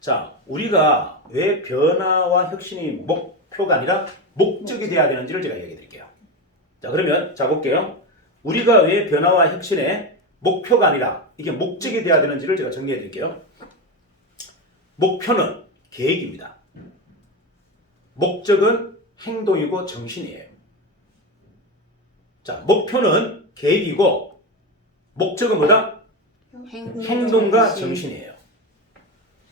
자, 우리가 왜 변화와 혁신이 목표가 아니라 목적이 돼야 되는지를 제가 얘기해 드릴게요. 자, 그러면 자 볼게요. 우리가 왜 변화와 혁신의 목표가 아니라 이게 목적이 돼야 되는지를 제가 정리해 드릴게요. 목표는 계획입니다. 목적은 행동이고 정신이에요. 자, 목표는 계획이고 목적은 뭐다? 행동과 정신이에요.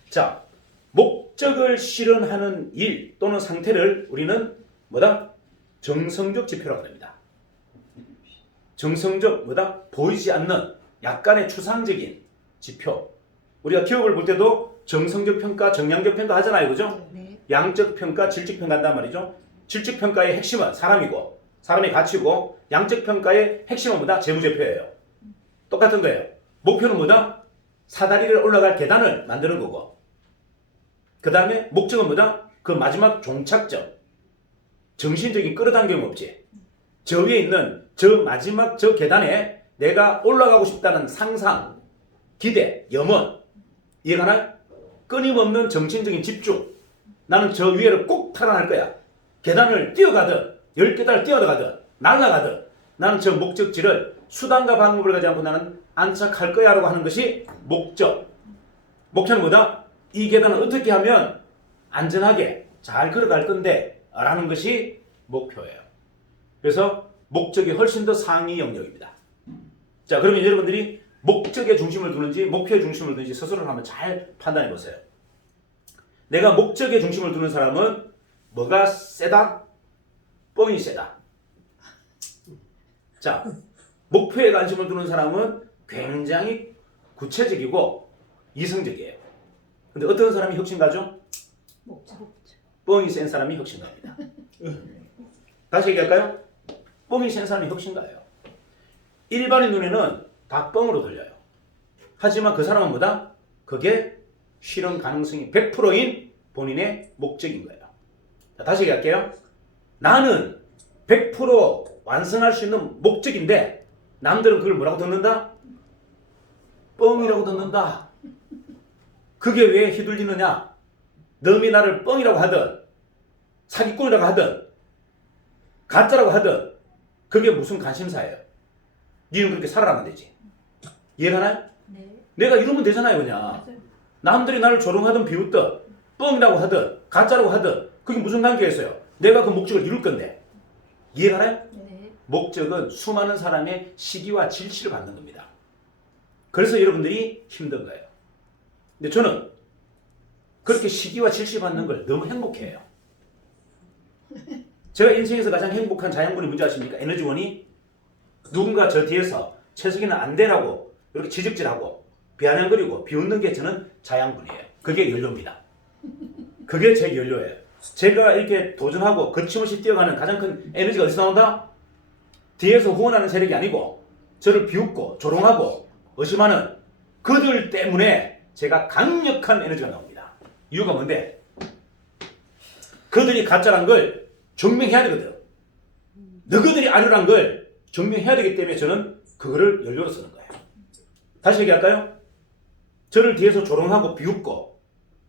자, 목적을 실현하는 일 또는 상태를 우리는 뭐다? 정성적 지표라고 합니다. 정성적 뭐다? 보이지 않는 약간의 추상적인 지표. 우리가 기업을 볼 때도 정성적 평가, 정량적 평가 하잖아요. 그죠? 네. 양적 평가, 질적 평가 한단 말이죠. 질적 평가의 핵심은 사람이고 사람의 가치고 양적 평가의 핵심은 뭐다? 재무제표예요. 똑같은 거예요. 목표는 뭐다? 사다리를 올라갈 계단을 만드는 거고 그 다음에 목적은 뭐다? 그 마지막 종착점. 정신적인 끌어당김 없지. 저 위에 있는 저 마지막 저 계단에 내가 올라가고 싶다는 상상, 기대, 염원. 이해가나요? 끊임없는 정신적인 집중. 나는 저 위에를 꼭 탈환할 거야. 계단을 뛰어가든 10계단을 뛰어가든 날아가든 나는 저 목적지를 수단과 방법을 가지 않고 나는 안착할 거야 라고 하는 것이 목적. 목표는 뭐다? 이 계단을 어떻게 하면 안전하게 잘 걸어갈 건데 라는 것이 목표예요. 그래서 목적이 훨씬 더 상위 영역입니다. 자, 그러면 여러분들이 목적에 중심을 두는지 목표에 중심을 두는지 스스로를 한번 잘 판단해 보세요. 내가 목적에 중심을 두는 사람은 뭐가 세다? 뻥이 세다. 자, 목표에 관심을 두는 사람은 굉장히 구체적이고 이성적이에요. 근데 어떤 사람이 혁신가죠? 뻥이 센 사람이 혁신가입니다. 다시 얘기할까요? 뻥이 센 사람이 혁신가예요. 일반인 눈에는 다 뻥으로 들려요. 하지만 그 사람은 뭐다? 그게 실현 가능성이 100%인 본인의 목적인 거예요. 자, 다시 얘기할게요. 나는 100% 완성할 수 있는 목적인데 남들은 그걸 뭐라고 듣는다? 뻥이라고 듣는다. 그게 왜 휘둘리느냐? 남이 나를 뻥이라고 하든 사기꾼이라고 하든 가짜라고 하든 그게 무슨 관심사예요? 니는 그렇게 살아가면 되지. 이해가나요? 네. 내가 이러면 되잖아요. 그냥 남들이 나를 조롱하든 비웃든 뻥이라고 하든 가짜라고 하든 그게 무슨 관계가 있어요? 내가 그 목적을 이룰 건데. 이해가나요? 네. 목적은 수많은 사람의 시기와 질시를 받는 겁니다. 그래서 여러분들이 힘든 거예요. 근데 저는 그렇게 시기와 질시 받는 걸 너무 행복해해요. 제가 인생에서 가장 행복한 자양분이 뭔지 아십니까? 에너지원이 누군가 저 뒤에서 최석이는 안 되라고 이렇게 지적질하고 비아냥거리고 비웃는 게 저는 자양분이에요. 그게 연료입니다. 그게 제 연료예요. 제가 이렇게 도전하고 거침없이 뛰어가는 가장 큰 에너지가 어디서 나온다? 뒤에서 후원하는 세력이 아니고 저를 비웃고 조롱하고 의심하는 그들 때문에 제가 강력한 에너지가 나옵니다. 이유가 뭔데? 그들이 가짜란 걸 증명해야 되거든. 너희들이 아니란 걸 증명해야 되기 때문에 저는 그거를 연료로 쓰는 거예요. 다시 얘기할까요? 저를 뒤에서 조롱하고 비웃고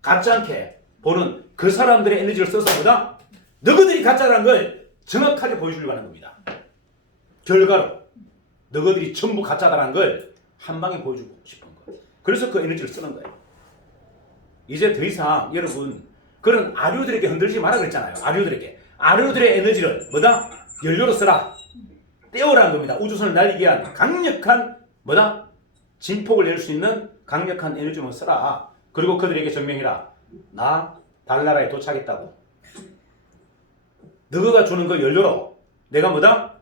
가짜않게 보는 그 사람들의 에너지를 써서 보다 너희들이 가짜라는 걸 정확하게 보여주려고 하는 겁니다. 결과로 너희들이 전부 가짜다라는 걸 한 방에 보여주고 싶은 거예요. 그래서 그 에너지를 쓰는 거예요. 이제 더 이상 여러분 그런 아류들에게 흔들지 마라 그랬잖아요. 아류들의 에너지를 뭐다? 연료로 써라. 떼어라는 겁니다. 우주선을 날리기 위한 강력한 뭐다? 진폭을 낼 수 있는 강력한 에너지만 써라. 그리고 그들에게 전명해라. 나 달나라에 도착했다고. 너희가 주는 그 연료로 내가 뭐다?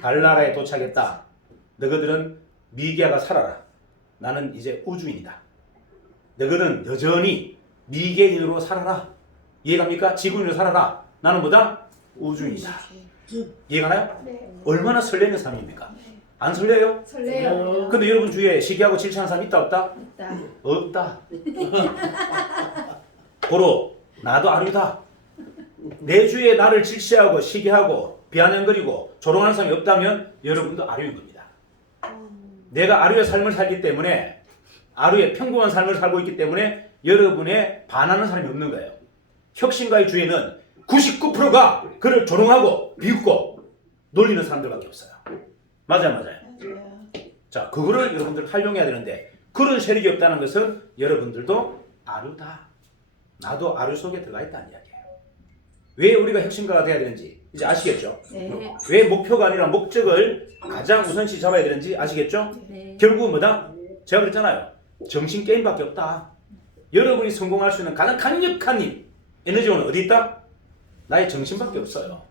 달나라에 도착했다. 너희들은 미개하가 살아라. 나는 이제 우주인이다. 너희는 여전히 미개인으로 살아라. 이해갑니까? 지구인으로 살아라. 나는 뭐다? 우주인이다. 이해가나요? 네. 얼마나 설레는 삶입니까? 안 설레요? 설레요. 근데 여러분 주위에 시기하고 질투하는 사람 있다 없다? 있다. 없다. 고로 나도 아류다. 내 주위에 나를 질시하고 시기하고 비아냥거리고 조롱하는 사람이 없다면 여러분도 아류인 겁니다. 내가 아류의 삶을 살기 때문에 아루의 평범한 삶을 살고 있기 때문에 여러분의 반하는 사람이 없는 거예요. 혁신가의 주위는 99%가 그를 조롱하고 비웃고 놀리는 사람들밖에 없어요. 맞아요. 자, 그거를 여러분들 활용해야 되는데 그런 세력이 없다는 것은 여러분들도 아루다. 나도 아루 속에 들어가 있다는 이야기예요. 왜 우리가 혁신가가 돼야 되는지 이제 아시겠죠? 네. 왜 목표가 아니라 목적을 가장 우선시 잡아야 되는지 아시겠죠? 네. 결국은 뭐다? 제가 그랬잖아요. 정신 게임밖에 없다. 여러분이 성공할 수 있는 가장 강력한 힘, 에너지원은 어디 있다? 나의 정신밖에 없어요.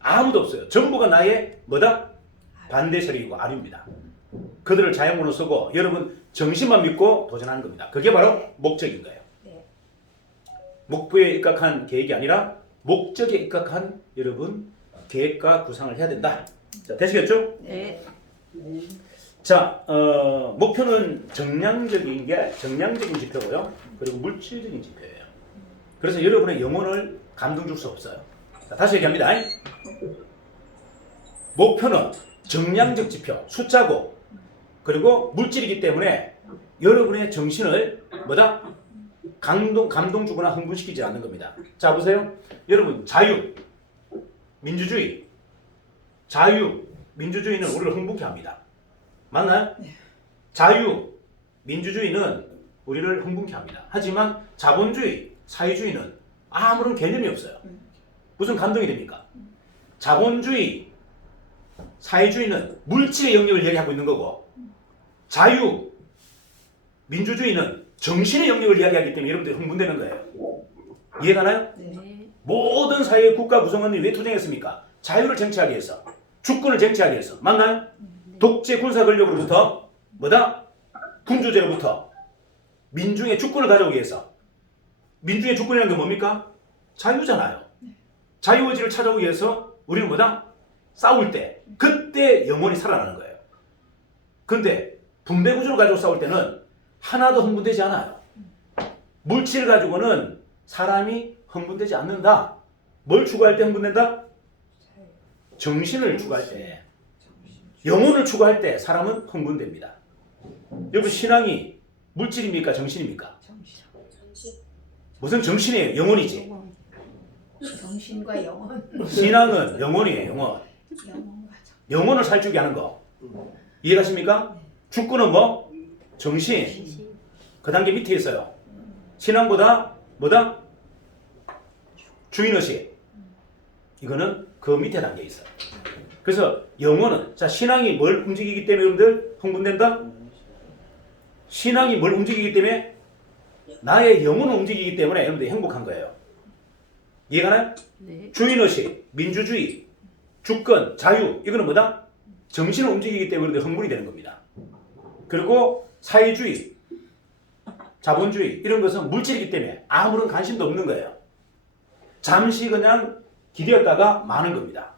아무도 없어요. 전부가 나의 뭐다? 반대 세력이고 아류입니다. 그들을 자양분으로 쓰고 여러분 정신만 믿고 도전하는 겁니다. 그게 바로 목적인 거예요. 네. 목표에 입각한 계획이 아니라 목적에 입각한 여러분 계획과 구상을 해야 된다. 자, 되시겠죠? 네. 자, 목표는 정량적인 지표고요. 그리고 물질적인 지표예요. 그래서 여러분의 영혼을 감동 줄 수 없어요. 자, 다시 얘기합니다. 목표는 정량적 지표, 숫자고, 그리고 물질이기 때문에 여러분의 정신을 뭐다? 감동 주거나 흥분시키지 않는 겁니다. 자, 보세요. 여러분, 민주주의는 우리를 흥분케 합니다. 맞나요? 민주주의는 우리를 흥분케 합니다. 하지만 자본주의, 사회주의는 아무런 개념이 없어요. 무슨 감동이 됩니까? 자본주의, 사회주의는 물질의 영역을 얘기하고 있는 거고 민주주의는 정신의 영역을 이야기하기 때문에 여러분들이 흥분되는 거예요. 이해가나요? 네. 모든 사회 국가 구성원들이 왜 투쟁했습니까? 자유를 쟁취하기 위해서, 주권을 쟁취하기 위해서. 맞나요? 독재 군사 권력으로부터 뭐다? 군주제로부터 민중의 주권을 가져오기 위해서. 민중의 주권이라는 게 뭡니까? 자유잖아요. 자유의지를 찾아오기 위해서 우리는 뭐다? 싸울 때 그때 영혼이 살아나는 거예요. 그런데 분배구조를 가지고 싸울 때는 하나도 흥분되지 않아요. 물질을 가지고는 사람이 흥분되지 않는다. 뭘 추구할 때 흥분된다? 정신을 추구할 때, 영혼을 추구할 때 사람은 흥분됩니다. 여러분, 신앙이 물질입니까? 정신입니까? 무슨 정신이에요? 영혼이지. 정신과 영혼. 신앙은 영혼이에요. 영혼. 영혼을 살찌게 하는 거. 이해가십니까? 주권은 뭐? 정신. 그 단계 밑에 있어요. 신앙보다 뭐다? 주인의식. 이거는 그 밑에 단계에 있어요. 그래서 영혼은, 자, 신앙이 뭘 움직이기 때문에 여러분들 흥분된다? 신앙이 뭘 움직이기 때문에? 나의 영혼을 움직이기 때문에 여러분들이 행복한 거예요. 이해가나요? 네. 주인의식, 민주주의, 주권, 자유, 이거는 뭐다? 정신을 움직이기 때문에 여러분들 흥분이 되는 겁니다. 그리고 사회주의, 자본주의, 이런 것은 물질이기 때문에 아무런 관심도 없는 거예요. 잠시 그냥 기대었다가 마는 겁니다.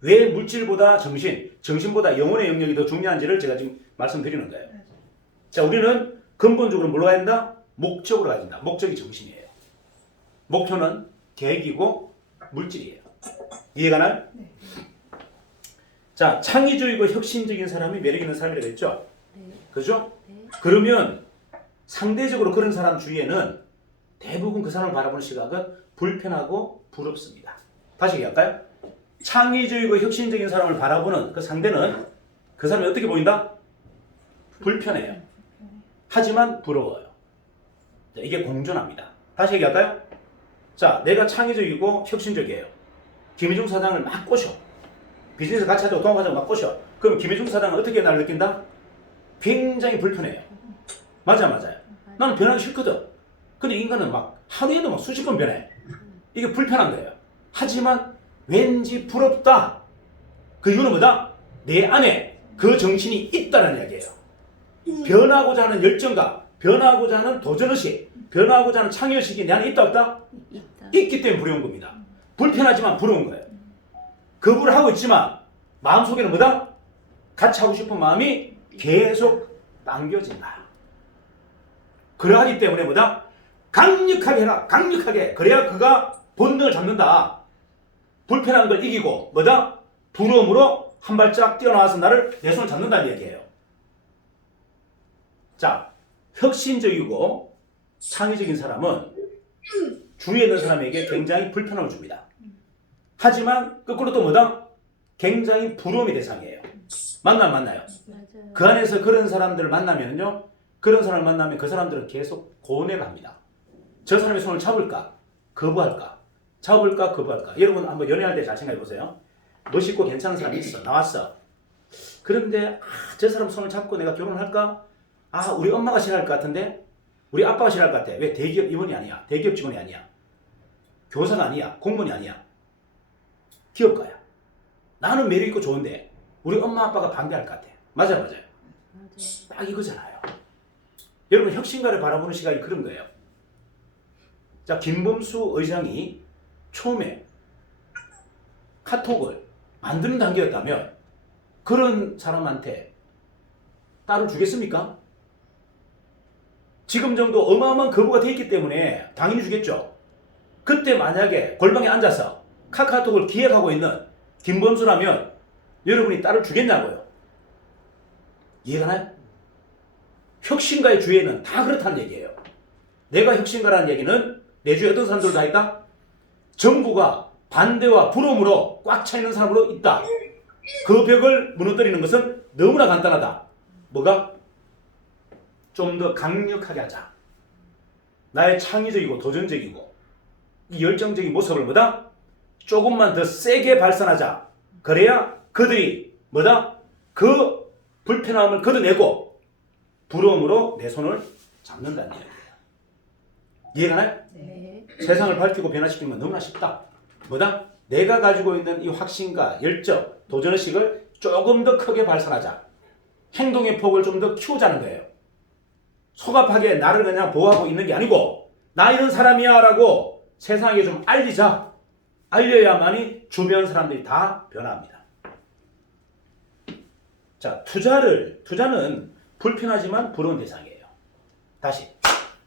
왜 물질보다 정신보다 영혼의 영역이 더 중요한지를 제가 지금 말씀드리는 거예요. 자, 우리는 근본적으로 뭘로 가야 된다? 목적으로 가야 된다. 목적이 정신이에요. 목표는 계획이고 물질이에요. 이해가나요? 네. 자, 창의적이고 혁신적인 사람이 매력 있는 사람이라고 했죠? 네. 그죠? 네. 그러면 상대적으로 그런 사람 주위에는 대부분 그 사람을 바라보는 시각은 불편하고 부럽습니다. 다시 얘기할까요? 창의적이고 혁신적인 사람을 바라보는 그 상대는 그 사람이 어떻게 보인다? 불편해요. 하지만 부러워요. 자, 이게 공존합니다. 다시 얘기할까요? 자, 내가 창의적이고 혁신적이에요. 김희중 사장을 막 꼬셔. 비즈니스 같이 하자고 통합하자고 막 꼬셔. 그럼 김희중 사장은 어떻게 나를 느낀다? 굉장히 불편해요. 맞아요. 나는 변하기 싫거든. 근데 인간은 막 하루에도 막 수십 번 변해. 이게 불편한 거예요. 하지만 왠지 부럽다. 그 이유는 뭐다? 내 안에 그 정신이 있다는 이야기예요. 변하고자 하는 열정과 변하고자 하는 도전의식, 변하고자 하는 창의의식이 내 안에 있다 없다? 있기 때문에 부러운 겁니다. 불편하지만 부러운 거예요. 거부를 하고 있지만 마음속에는 뭐다? 같이 하고 싶은 마음이 계속 당겨진다. 그러하기 때문에 뭐다? 강력하게 해라. 강력하게. 그래야 그가 본능을 잡는다. 불편한 걸 이기고 뭐다? 부러움으로 한 발짝 뛰어나와서 나를 내 손을 잡는다는 얘기예요. 자, 혁신적이고 창의적인 사람은 주위에 있는 사람에게 굉장히 불편함을 줍니다. 하지만 거꾸로 또 뭐다? 굉장히 부러움의 대상이에요. 만나요? 맞아요. 그 안에서 그런 사람들을 만나면요, 그런 사람을 만나면 그 사람들은 계속 고뇌를 합니다. 저 사람의 손을 잡을까? 거부할까? 잡을까? 거부할까? 여러분 한번 연애할 때 잘 생각해 보세요. 멋있고 괜찮은 사람이 있어. 나왔어. 그런데 저 사람 손을 잡고 내가 결혼할까? 우리 엄마가 싫어할 것 같은데? 우리 아빠가 싫어할 것 같아. 왜? 대기업 임원이 아니야. 대기업 직원이 아니야. 교사가 아니야. 공무원이 아니야. 기업가야. 나는 매력있고 좋은데 우리 엄마 아빠가 반대할 것 같아. 맞아요. 딱 이거잖아요. 여러분 혁신가를 바라보는 시각이 그런 거예요. 자, 김범수 의장이 처음에 카톡을 만드는 단계였다면 그런 사람한테 딸을 주겠습니까? 지금 정도 어마어마한 거부가 돼 있기 때문에 당연히 주겠죠. 그때 만약에 골방에 앉아서 카카오톡을 기획하고 있는 김범수라면 여러분이 딸을 주겠냐고요. 이해가 나요? 혁신가의 주에는 다 그렇다는 얘기예요. 내가 혁신가라는 얘기는 내 주위에 어떤 사람들 다 있다? 정부가 반대와 부러움으로 꽉 차 있는 사람으로 있다. 그 벽을 무너뜨리는 것은 너무나 간단하다. 뭐가? 좀 더 강력하게 하자. 나의 창의적이고 도전적이고 이 열정적인 모습을 뭐다? 조금만 더 세게 발산하자. 그래야 그들이 뭐다? 그 불편함을 걷어내고 부러움으로 내 손을 잡는다는 이야기예요. 이해가 나요? 네. 세상을 밝히고 변화시키는 건 너무나 쉽다. 뭐다? 내가 가지고 있는 이 확신과 열정, 도전의식을 조금 더 크게 발산하자. 행동의 폭을 좀 더 키우자는 거예요. 소갑하게 나를 그냥 보호하고 있는 게 아니고 나 이런 사람이야 라고 세상에 좀 알리자. 알려야만이 주변 사람들이 다 변화합니다. 자, 투자는 불편하지만 부러운 대상이에요. 다시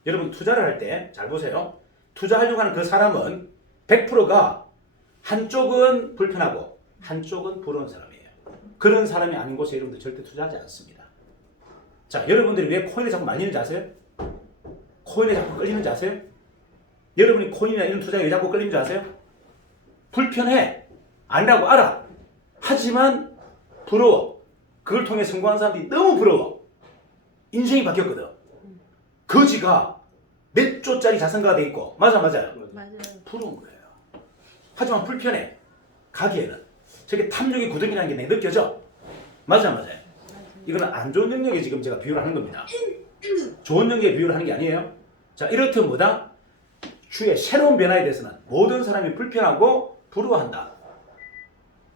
여러분 투자를 할 때 잘 보세요. 투자하려고 하는 그 사람은 100%가 한쪽은 불편하고 한쪽은 부러운 사람이에요. 그런 사람이 아닌 곳에 여러분들 절대 투자하지 않습니다. 자, 여러분들이 왜 코인에 자꾸 말리는지 아세요? 코인에 자꾸 끌리는지 아세요? 여러분이 코인이나 이런 투자에 왜 자꾸 끌리는지 아세요? 불편해. 아니라고 알아. 하지만 부러워. 그걸 통해 성공한 사람들이 너무 부러워. 인생이 바뀌었거든. 거지가 몇 조짜리 자산가가 돼 있고 맞아요. 부러운 거예요. 하지만 불편해. 가기에는 저게 탐욕의 구덩이라는 게 내가 느껴져. 맞아요. 이거는 안 좋은 영역에 지금 제가 비유를 하는 겁니다. 좋은 영역에 비유를 하는 게 아니에요. 자, 이렇듯 뭐다? 주의 새로운 변화에 대해서는 모든 사람이 불편하고 부러워한다.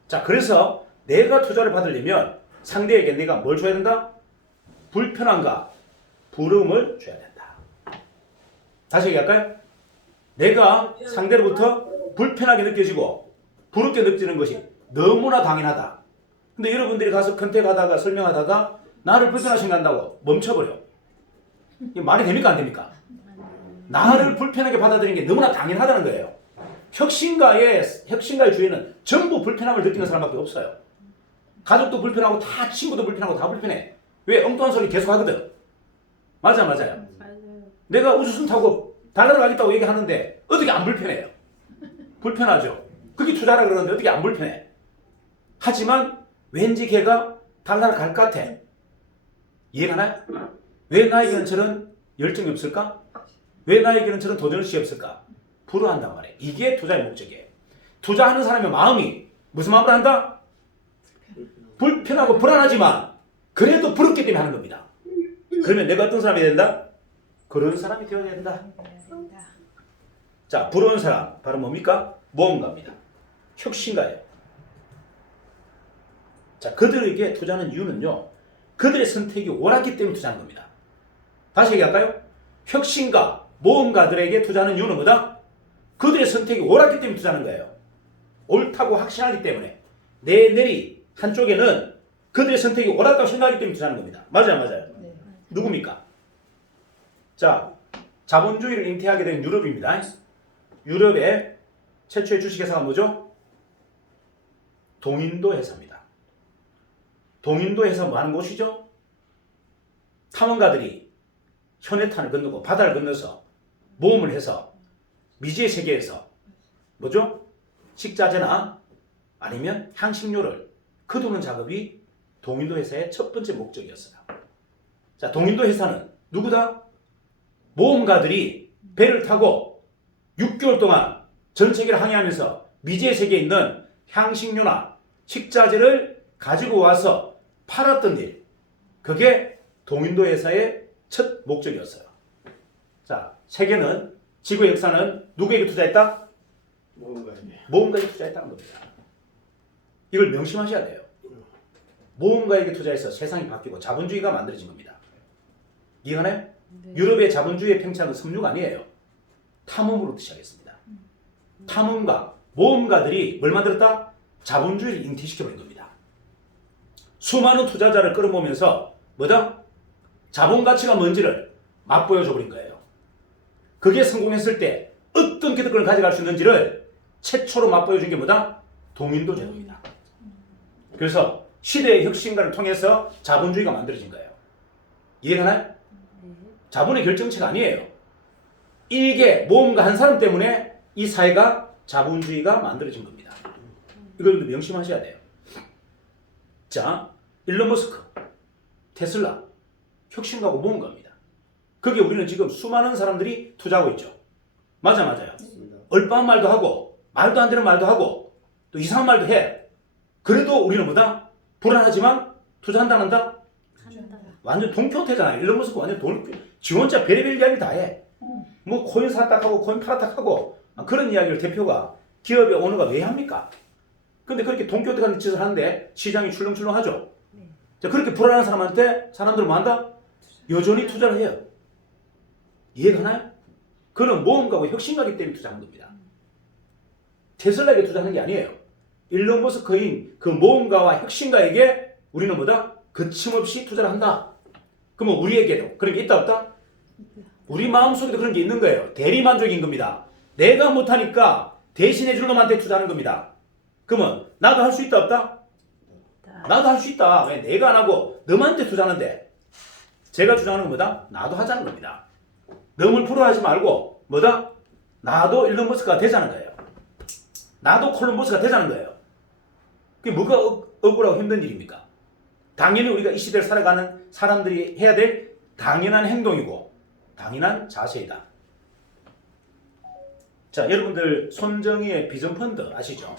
자, 그래서 내가 투자를 받으려면 상대에게 내가 뭘 줘야 된다? 불편함과 부러움을 줘야 된다. 다시 얘기할까요? 내가 상대로부터 불편하게 느껴지고 부럽게 느껴지는 것이 너무나 당연하다. 근데 여러분들이 가서 컨택하다가 설명하다가 나를 불편하게 생각한다고 멈춰버려. 이게 말이 됩니까? 안 됩니까? 나를 불편하게 받아들이는 게 너무나 당연하다는 거예요. 혁신가의 주위에는 전부 불편함을 느끼는 사람밖에 없어요. 가족도 불편하고 다 친구도 불편하고 다 불편해. 왜? 엉뚱한 소리 계속 하거든. 맞아요. 내가 우주선 타고 달나라 가겠다고 얘기하는데 어떻게 안 불편해요? 불편하죠. 그게 투자라 그러는데 어떻게 안 불편해? 하지만 왠지 걔가 달나라 갈 것 같아. 이해가 나요? 왜 나에게는 저런 열정이 없을까? 왜 나에게는 저런 도전의식이 없을까? 부러워한단 말이에요. 이게 투자의 목적이에요. 투자하는 사람의 마음이 무슨 마음으로 한다? 불편하고 불안하지만 그래도 부럽기 때문에 하는 겁니다. 그러면 내가 어떤 사람이 된다? 그런 사람이 되어야 된다. 자, 부러운 사람 바로 뭡니까? 모험가입니다. 혁신가예요. 자, 그들에게 투자하는 이유는요, 그들의 선택이 옳았기 때문에 투자하는 겁니다. 다시 얘기할까요? 혁신가, 모험가들에게 투자하는 이유는 뭐다? 그들의 선택이 옳았기 때문에 투자하는 거예요. 옳다고 확신하기 때문에. 내 뇌리 한쪽에는 그들의 선택이 옳았다고 생각하기 때문에 투자하는 겁니다. 맞아요. 네. 누굽니까? 자, 자본주의를 잉태하게 된 유럽입니다. 유럽의 최초의 주식회사가 뭐죠? 동인도 회사입니다. 동인도 회사 뭐 하는 곳이죠? 탐험가들이 현해탄을 건너고 바다를 건너서 모험을 해서 미지의 세계에서 뭐죠? 식자재나 아니면 향신료를 거두는 작업이 동인도 회사의 첫 번째 목적이었어요. 자, 동인도 회사는 누구다? 모험가들이 배를 타고 6개월 동안 전 세계를 항해하면서 미지의 세계에 있는 향신료나 식자재를 가지고 와서 팔았던 일. 그게 동인도 회사의 첫 목적이었어요. 자, 세계는 지구의 역사는 누구에게 투자했다? 모험가에게 투자했다는 겁니다. 이걸 명심하셔야 돼요. 모험가에게 투자해서 세상이 바뀌고 자본주의가 만들어진 겁니다. 이해가나요? 네. 유럽의 자본주의의 팽창은 섬유가 아니에요. 탐험으로부터 시작했습니다. 탐험가, 모험가들이 뭘 만들었다? 자본주의를 잉태시켜버린 겁니다. 수많은 투자자를 끌어모으면서 뭐다? 자본 가치가 뭔지를 맛보여줘 버린 거예요. 그게 성공했을 때 어떤 기득권을 가져갈 수 있는지를 최초로 맛보여준 게 뭐다? 동인도 제도입니다. 그래서 시대의 혁신가를 통해서 자본주의가 만들어진 거예요. 이해가나요? 자본의 결정체가 아니에요. 일개 모험가 한 사람 때문에 이 사회가 자본주의가 만들어진 겁니다. 이걸 명심하셔야 돼요. 자, 일론 머스크, 테슬라, 혁신가고 모험가입니다. 거기에 우리는 지금 수많은 사람들이 투자하고 있죠. 맞아요. 얼빠한 말도 하고 말도 안 되는 말도 하고 또 이상한 말도 해. 그래도 우리는 뭐다? 불안하지만 투자한다 안 한다? 완전 돈키호테잖아요. 일론 머스크 완전 지 혼자 별의별 이야기를 다 해. 뭐 코인 샀다 하고 코인 팔았다 하고 그런 이야기를 대표가 기업의 오너가 왜 합니까? 근데 그렇게 돈키호테 같은 짓을 하는데 시장이 출렁출렁하죠. 자, 그렇게 불안한 사람한테 사람들은 뭐 한다? 여전히 투자를 해요. 이해가나요? 그는 모험가고 혁신가이기 때문에 투자한 겁니다. 테슬라에게 투자하는 게 아니에요. 일론 머스크인 그 모험가와 혁신가에게 우리는 뭐다? 거침없이 투자를 한다. 그러면 우리에게도 그런 게 있다 없다? 우리 마음속에도 그런 게 있는 거예요. 대리만족인 겁니다. 내가 못하니까 대신해 줄 놈한테 투자하는 겁니다. 그러면 나도 할 수 있다 없다? 나도 할 수 있다. 왜 내가 안 하고 너한테 투자하는데? 제가 주장하는 건 뭐다? 나도 하자는 겁니다. 너물 풀어하지 말고 뭐다? 나도 일론 머스크가 되자는 거예요. 나도 콜럼버스가 되자는 거예요. 그게 뭐가 억울하고 힘든 일입니까? 당연히 우리가 이 시대를 살아가는 사람들이 해야 될 당연한 행동이고 당연한 자세이다. 자, 여러분들 손정희의 비전펀드 아시죠?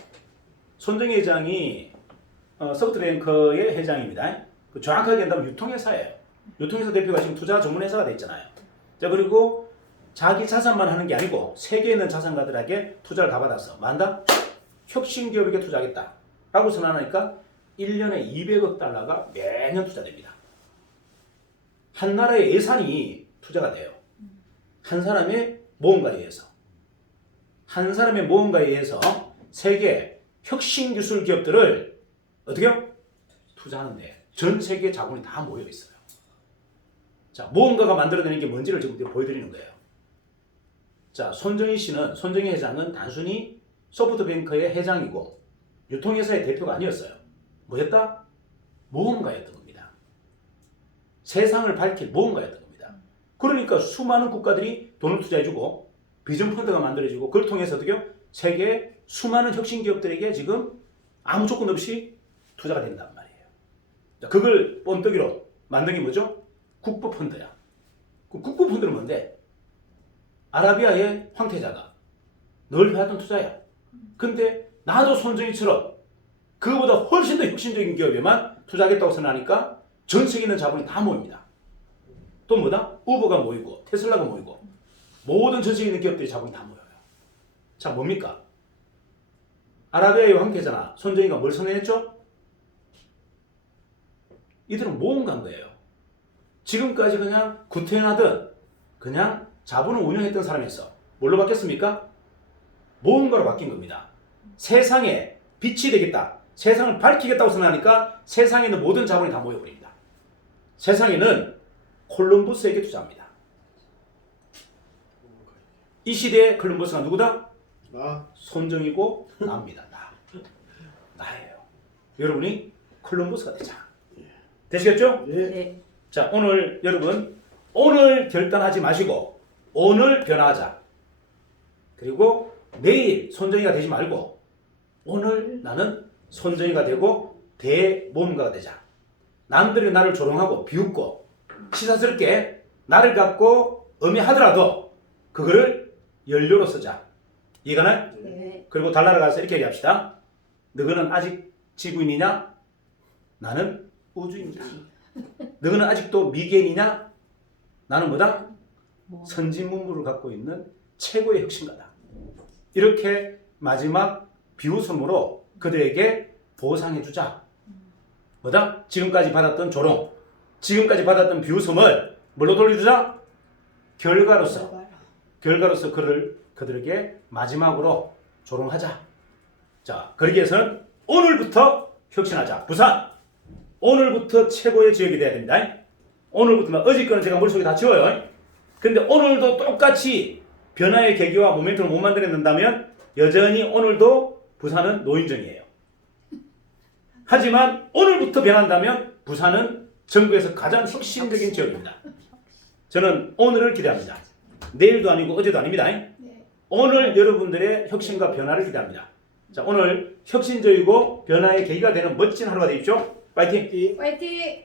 손정희 회장이 소프트뱅크의 회장입니다. 정확하게 한다면 유통회사예요. 유통회사 대표가 지금 투자 전문회사가 돼 있잖아요. 자, 그리고 자기 자산만 하는 게 아니고 세계에 있는 자산가들에게 투자를 다 받아서 만다 혁신기업에게 투자하겠다 라고 선언하니까 1년에 200억 달러가 매년 투자됩니다. 한 나라의 예산이 투자가 돼요. 한 사람의 모험가에 의해서. 한 사람의 모험가에 의해서 세계 혁신기술 기업들을 어떻게 해요? 투자하는데 전 세계 자본이 다 모여 있어요. 자, 모험가가 만들어내는 게 뭔지를 지금 보여드리는 거예요. 자, 손정희 회장은 단순히 소프트뱅크의 회장이고 유통회사의 대표가 아니었어요. 뭐였다? 모험가였던 겁니다. 세상을 밝힐 모험가였던 겁니다. 그러니까 수많은 국가들이 돈을 투자해주고 비전펀드가 만들어지고 그걸 통해서 어떻게 세계 수많은 혁신 기업들에게 지금 아무 조건 없이 투자가 된단 말이에요. 자, 그걸 번뜩이로 만든 게 뭐죠? 국부펀드야. 그 국부펀드는 뭔데? 아라비아의 황태자가 늘 해왔던 투자야. 근데 나도 손정희처럼 그거보다 훨씬 더 혁신적인 기업에만 투자하겠다고 선언하니까 전 세계에 있는 자본이 다 모입니다. 또 뭐다? 우버가 모이고 테슬라가 모이고 모든 전 세계에 있는 기업들이 자본이 다 모여요. 자, 뭡니까? 아라비아의 황태자나 손정희가 뭘 선언했죠? 이들은 모험가인 거예요. 지금까지 그냥 구태연하던 그냥 자본을 운영했던 사람에서 뭘로 바뀌었습니까? 모험가로 바뀐 겁니다. 세상에 빛이 되겠다. 세상을 밝히겠다고 선언하니까 세상에 있는 모든 자본이 다 모여버립니다. 세상에는 콜럼버스에게 투자합니다. 이 시대의 콜럼버스가 누구다? 손정희고 나입니다. 나예요. 여러분이 콜럼버스가 되자. 되시겠죠? 네. 자, 오늘 여러분 오늘 결단하지 마시고 오늘 변화하자. 그리고 내일 손정이가 되지 말고 오늘 나는 손정이가 되고 대모험가가 되자. 남들이 나를 조롱하고 비웃고 시사스럽게 나를 갖고 음해하더라도 그거를 연료로 쓰자. 이해가나요? 네. 그리고 달나라 가서 이렇게 얘기합시다. 너희는 아직 지구인이냐? 나는 우주인이다. 너희는 아직도 미개인이냐? 나는 뭐다? 선진문물을 갖고 있는 최고의 혁신가다. 이렇게 마지막 비웃음으로 그들에게 보상해주자. 뭐다? 지금까지 받았던 조롱, 지금까지 받았던 비웃음을 뭘로 돌려주자? 결과로서 그들에게 마지막으로 조롱하자. 자, 그러기 위해서는 오늘부터 혁신하자. 부산! 오늘부터 최고의 지역이 돼야 됩니다. 오늘부터, 어제 거는 제가 머릿속에 다 지워요. 근데 오늘도 똑같이 변화의 계기와 모멘텀을 못 만들어낸다면 여전히 오늘도 부산은 노인정이에요. 하지만 오늘부터 변한다면 부산은 전국에서 가장 혁신적인 지역입니다. 저는 오늘을 기대합니다. 내일도 아니고 어제도 아닙니다. 네. 오늘 여러분들의 혁신과 변화를 기대합니다. 자, 오늘 혁신적이고 변화의 계기가 되는 멋진 하루가 되십시오. 파이팅! 화이팅!